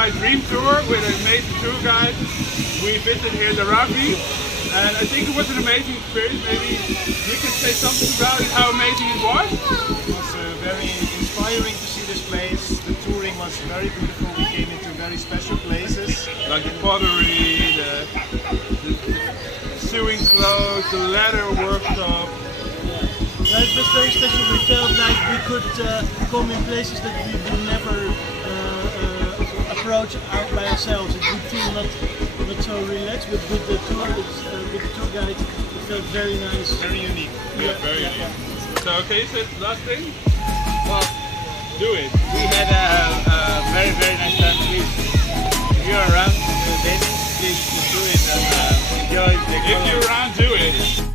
my dream tour with an amazing tour guide. We visited here the Ravi, and I think it was an amazing experience. Maybe you could say something about it, how amazing it was? It was very inspiring to see this place. The touring was very beautiful. We came into very special places. Like the pottery, the sewing clothes, the leather workshop. Yeah, it was very special. We felt like we could come in places that we would never approach out by ourselves. It would feel not so relaxed, but with the tour guide, it felt very nice. Very unique. Yeah, very unique. So, okay, so last thing? Well, Do it. we had a very, very nice time. Please, if you're around dating, please do it and enjoy the If you're around, do it.